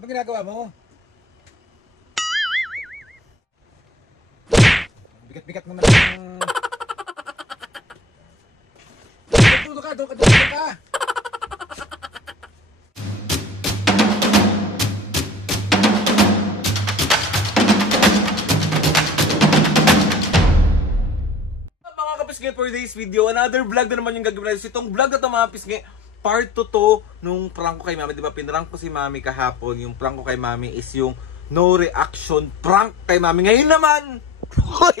Ano ba ginagawa mo? Bigat-bigat mo na lang. Doon ka, doon ka, doon ka. Mga kapisngi, for today's video, another vlog na naman yung gagawin natin. Itong vlog na ito mga kapisngi, part 2 to nung prank ko kay mami. Diba pinrank ko si mami kahapon. Yung prank ko kay mami is yung no reaction prank kay mami. Ngayon naman,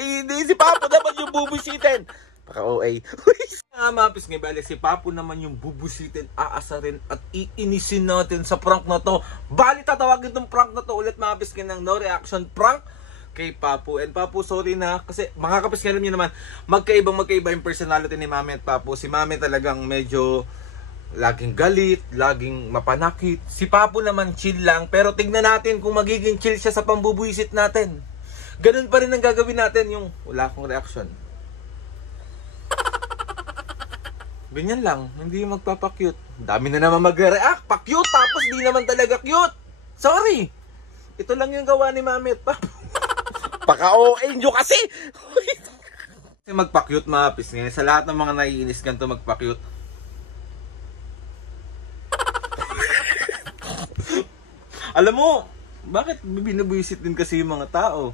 hindi si Papo naman yung bubisitin. Paka OA. Mga kapisngi, bali si Papo naman yung bubisitin, aasarin at iinisin natin sa prank na to. Bali tatawagin itong prank na to ulit mga kapisngi ng no reaction prank kay Papo. And Papo, sorry na kasi mga kapisngi, alam niyo naman, magkaiba yung personality ni Mami at Papo. Si Mami talagang medyo laging galit, laging mapanakit. Si Papo naman chill lang, pero tignan natin kung magiging chill siya sa pambubuisit natin. Ganun pa rin ang gagawin natin, yung wala akong reaction. Ganyan lang, hindi magpapa-cute. Dami na naman magre-react, pa-cute, tapos di naman talaga cute. Sorry. Ito lang yung gawa ni Mami at Papo. Paka-OA nyo kasi! Kasi magpa-cute mga kapisngi. Sa lahat ng mga naiinis ganito magpa-cute. Alam mo, bakit binubuisit din kasi yung mga tao?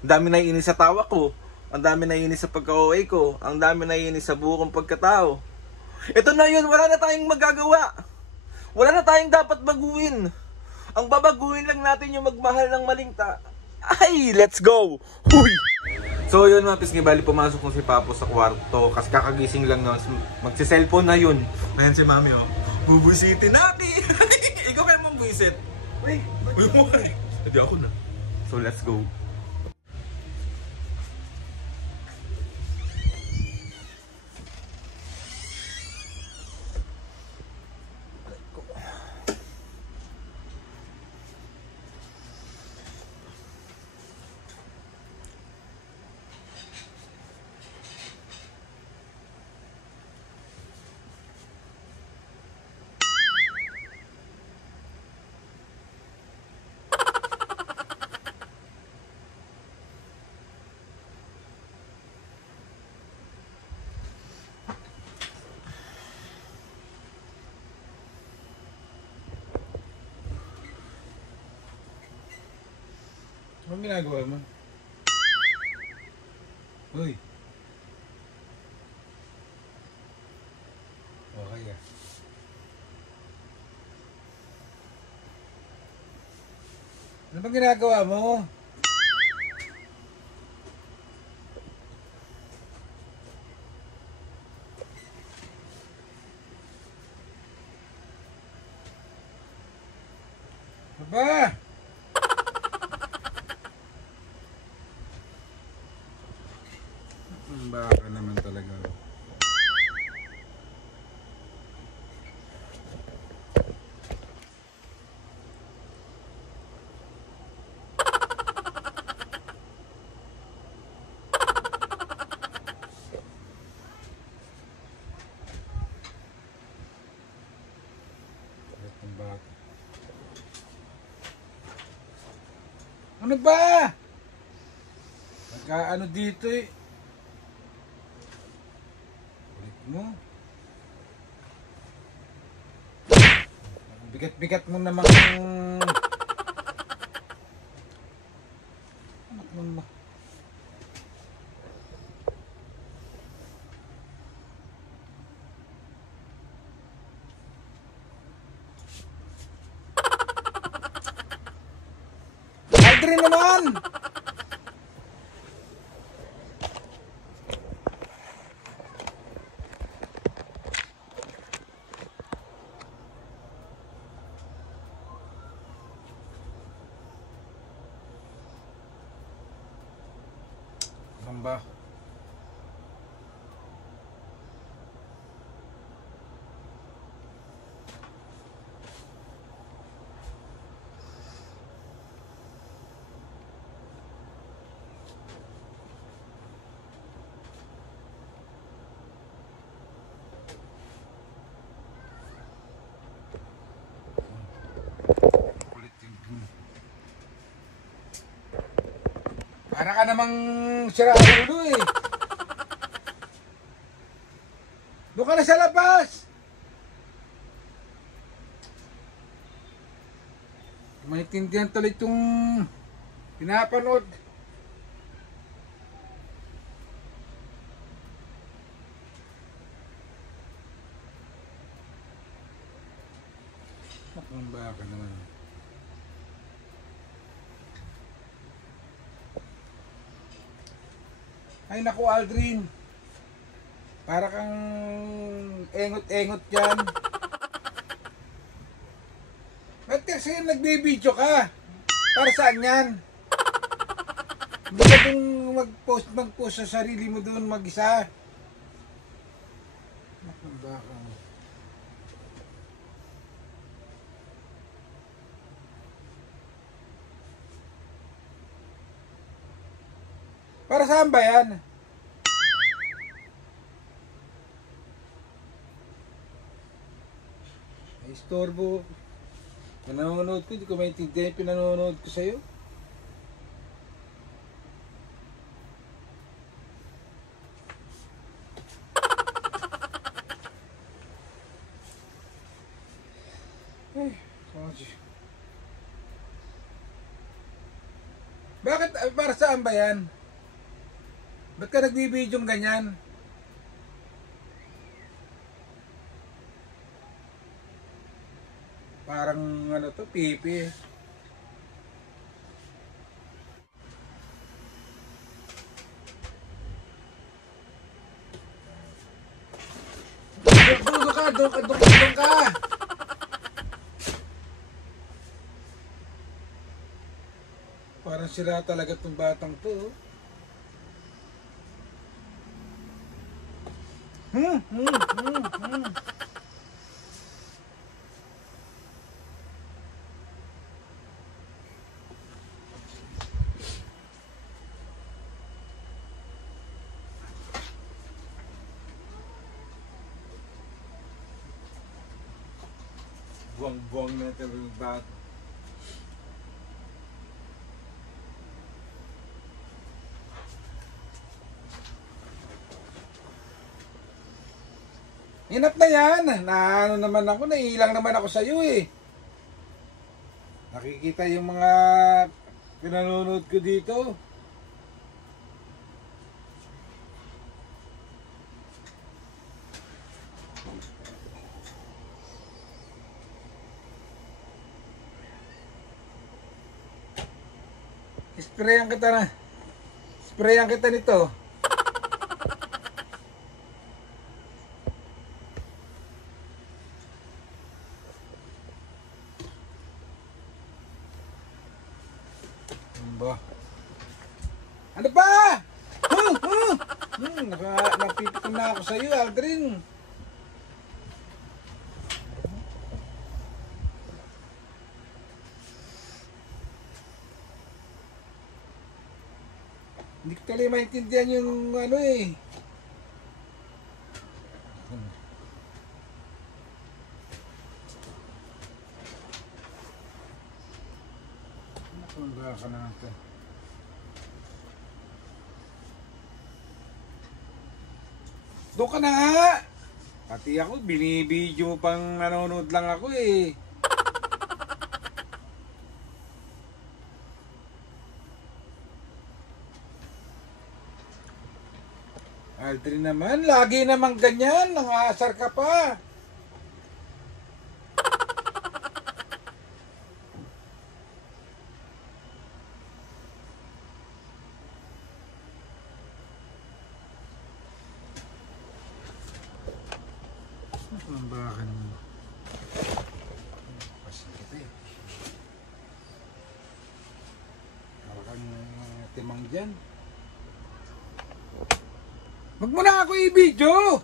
Ang dami naiinis sa tawa ko. Ang dami naiinis sa pagka-OA ko. Ang dami naiinis sa buong pagkatao. Ito na yun, wala na tayong magagawa. Wala na tayong dapat baguhin. Ang babaguhin lang natin yung magmahal ng maling Ay, let's go! Huy! So yun mga pisngi, bali pumasok ko si Papo sa kwarto kasi kakagising lang na, magsi-cellphone na yun. Ayan si Mami, oh. Bubusitin natin! Ikaw kaya mong buisit? Uy, hindi ako na. So let's go. Anong ginagawa mo? Uy. Okay ah. Ano bang ginagawa mo? Aba! Baka naman talaga. Itong bata. Ano ba? Nagkaano dito eh. Mo. Bigat-bigat mo naman yung anak mo ba? Aldrin naman! Ba? Kulit yung Para ka namang sira ulo eh. Doon ka na sa labas. Maintindihan tuloy itong pinapanood. Nakang baka naman. Ay naku Aldrin. Para kang engot-engot yan. Ba't kasi nagbibideo ka? Para saan yan? Hindi ka dun mag-post sa sarili mo dun mag-isa. Nakang baka. Para saan ba yan? Ay, istorbo. Pinanonood ko, hindi ko maintindihan yung pinanonood ko sa'yo. Ay, sorry. Bakit? Para saan ba yan? Ba't ka nagbibidyong ganyan? Parang ano to, pipi. Doon ka. Parang sira talaga tong batang to. Buwang-buwang na ito yung bat. Hinap na yan. Naano naman ako, naiilang naman ako sa'yo eh. Nakikita yung mga pinanonood ko dito. Sprayan kita nito. Ano ba? Napipitin na ako sa iyo, Aldrin. Hindi ko talaga maintindihan yung ano eh. Ano ba ka natin? Doon ka na nga! Pati ako, binibidyo pang nanonood lang ako eh. Aldrin naman, lagi naman ganyan, nangasar ka pa. Ang baka naman. Pasin kita eh. Parang timang dyan. Huwag mo na ako i-video!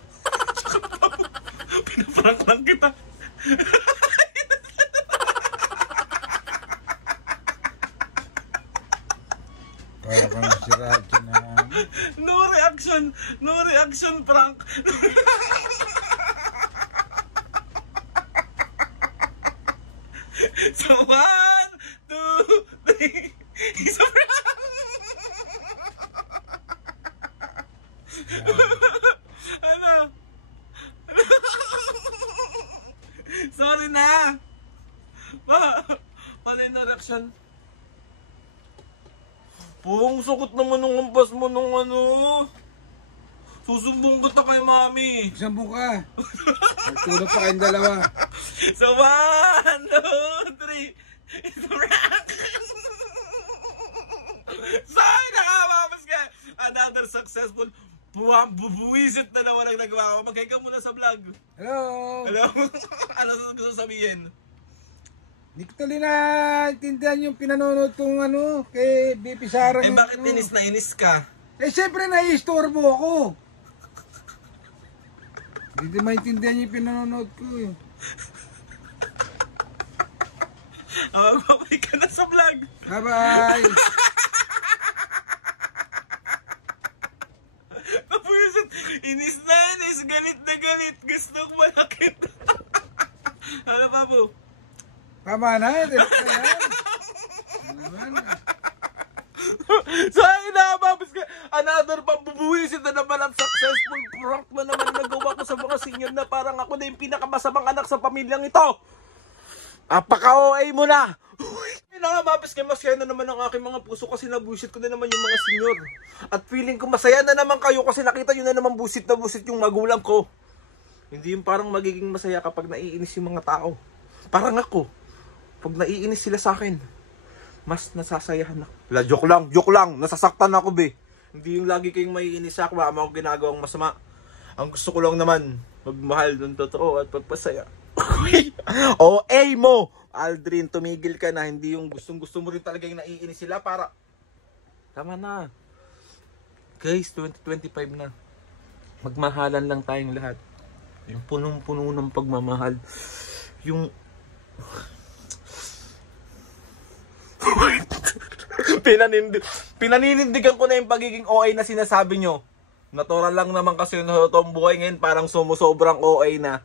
Pinaprank lang kita. Parang si Radyo na. No reaction prank. So 1, 2, 3, it's a prank! Ano? Sorry na. Ano yung direction? Pong, sakot naman nung ampas mo nung ano. Susumbong kita kay mami. Sambong ka. Magtulog pa kayong dalawa. So 1, 2, 3. It's a wrap. Sorry, nakamamas ka. Another successful. Buwisit na naman ang nagawa ko. Magkaya ka muna sa vlog. Hello. Hello? Ano gusto sabihin? Hindi ko tuloy naintindihan yung pinanonood kong ano, kay BP Sara. Eh bakit inis na inis ka? Eh siyempre nai-istorbo ako. Hindi maintindihan yung pinanonood ko eh. Magbabay ka na sa vlog. Bye-bye. Napuwisit. Inis na inis. Galit na galit. Gustong malakit. Ano pa po? Tama na, direct na yan. Ano naman? So ayun na, mabis ka. Another pambubuwisit na naman at successful prank na naman nagawa ko sa mga senior na parang ako na yung pinakamasamang anak sa pamilyang ito. Apaka-OA mo na. Ayun na nga, mabis kayo, masaya na naman ang aking mga puso kasi nabusit ko na naman yung mga senior. At feeling ko masaya na naman kayo kasi nakita nyo na naman busit na busit yung magulang ko. Hindi yung parang magiging masaya kapag naiinis yung mga tao. Parang ako, pag naiinis sila sa akin, mas nasasayahan ako. Joke lang, nasasaktan ako be. Hindi yung lagi kayong maiinis sa akin, wala akong ginagawang masama. Ang gusto ko lang naman, magmahal ng totoo at pagpasaya. OA mo! Aldrin, tumigil ka na. Hindi yung gustong-gusto mo rin talaga yung naiinis sila para... Tama na. Guys, 2025 na. Magmahalan lang tayong lahat. Yung punong-puno ng pagmamahal. Yung... Pinaninindigan ko na yung pagiging OA na sinasabi nyo. Natural lang naman kasi yung totoong buhay ngayon parang sumusobrang OA na.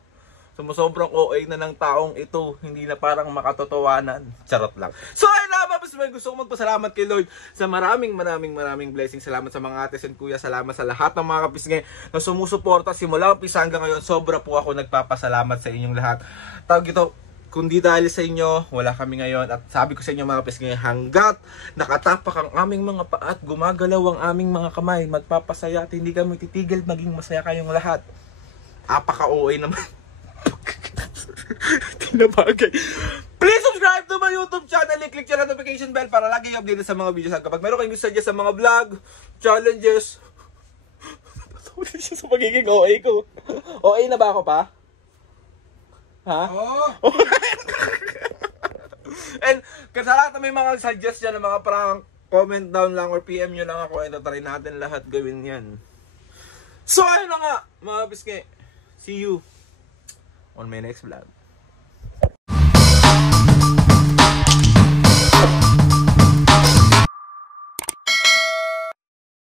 Sumusobrang OA na ng taong ito. Hindi na parang makatotowanan. Charot lang. So ayun na, mabas may gusto ko magpasalamat kay Lord sa maraming blessings. Salamat sa mga ates and kuya. Salamat sa lahat ng mga kapisngay na sumusuporta simula umpisa hanggang ngayon. Sobra po ako nagpapasalamat sa inyong lahat. Tawag ito, kundi dahil sa inyo, wala kami ngayon. At sabi ko sa inyo mga kapisngay, hanggat nakatapak ang aming mga paa at gumagalaw ang aming mga kamay, magpapasaya at hindi kami titigil maging masaya kayong lahat. Apaka-OA naman. Tinabagay. Please subscribe to my YouTube channel. I-click yung notification bell para lagi yung update sa mga videos. Kapag meron kayong gusto sa mga vlog, challenges, sa magiging OA ko. OA na ba ako pa? Ha? Oo. And kasi lahat na may mga suggestion ng mga prank, comment down lang or PM nyo lang ako. And try natin lahat gawin yan. So ayun na nga mga biske. See you on my next vlog.